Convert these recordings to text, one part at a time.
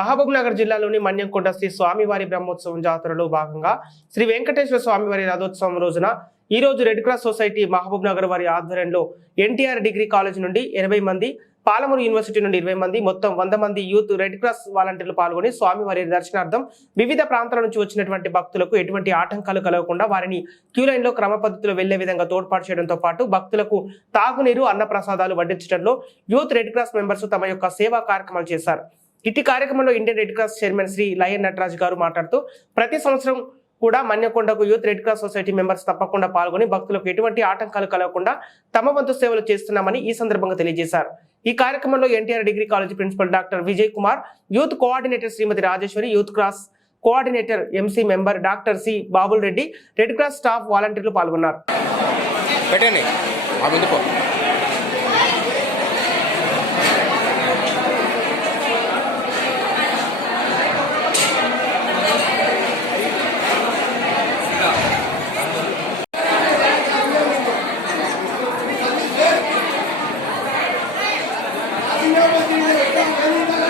మహబూబ్ నగర్ జిల్లాలోని మన్యంకొండ శ్రీ స్వామివారి బ్రహ్మోత్సవం జాతరలో భాగంగా శ్రీ వెంకటేశ్వర స్వామివారి రథోత్సవం రోజున ఈ రోజు red cross society Mahabub Nagar వారి ఆధ్వర్యంలో ఎన్టీఆర్ డిగ్రీ కాలేజ్ నుండి ఎనభై మంది పాలమూరు యూనివర్సిటీ నుండి ఇరవై మంది మొత్తం వంద మంది యూత్ రెడ్ క్రాస్ వాలంటీర్లు పాల్గొని స్వామివారి దర్శనార్థం వివిధ ప్రాంతాల నుంచి వచ్చినటువంటి భక్తులకు ఎటువంటి ఆటంకాలు కలగకుండా వారిని క్యూ లైన్లో క్రమ పద్ధతిలో వెళ్ళే విధంగా తోడ్పాటు చేయడంతో పాటు భక్తులకు తాగునీరు అన్న ప్రసాదాలు వడ్డించడంలో యూత్ రెడ్ క్రాస్ మెంబర్స్ తమ యొక్క సేవా కార్యక్రమాలు చేశారు. ఇట్టి కార్యక్రమంలో Indian Red Cross chairman Shri Lion Nataraj గారు మాట్లాడుతూ ప్రతి సంవత్సరం కూడా మన్యకొండకు youth Red Cross Society members తప్పకుండా పాల్గొని భక్తులకు ఎటువంటి ఆటంకాలు కలగకుండా తమ వంతు సేవలు చేస్తున్నామని ఈ సందర్భంగా తెలియజేశారు. ఈ కార్యక్రమంలో NTR degree college principal doctor Vijay Kumar youth coordinator Shrimati Rajeshwari youth cross coordinator MC member doctor C Babul Reddy Red Cross staff వాలంటీర్లు పాల్గొన్నారు. పెట్టండి ఆ ముందు పో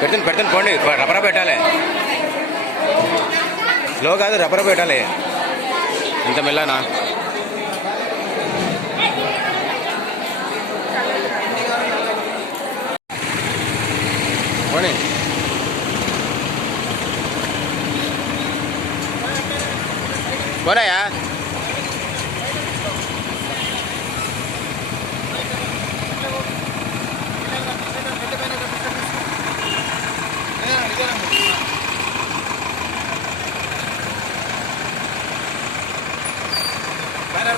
పెట్టండి పెట్టండి పోండి రబ్బర పెట్టాలి స్లో కాదు రబ్బర పెట్టాలి ఇంత మెల్లనా పోనీ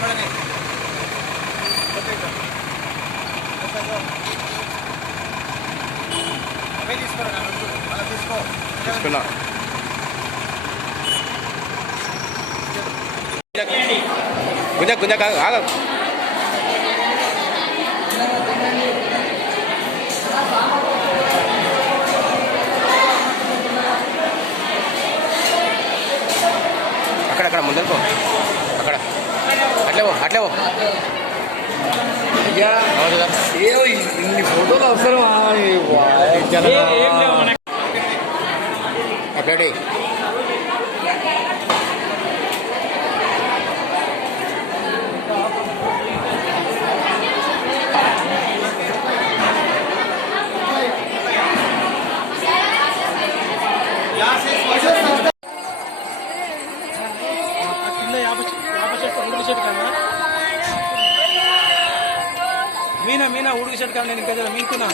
పోనాయా తీసుకున్నా. గుంజ గుంజ కాదు ఆగ. అక్కడక్కడ ముందరుకో. అట్లే పో అట్లే పో అవును కదా ఇన్ని ఫోటోలు అవసరమా చెట్టు మీనా మీనా ఉడుగు చెట్టు నేను ఇంకా మీకున్నా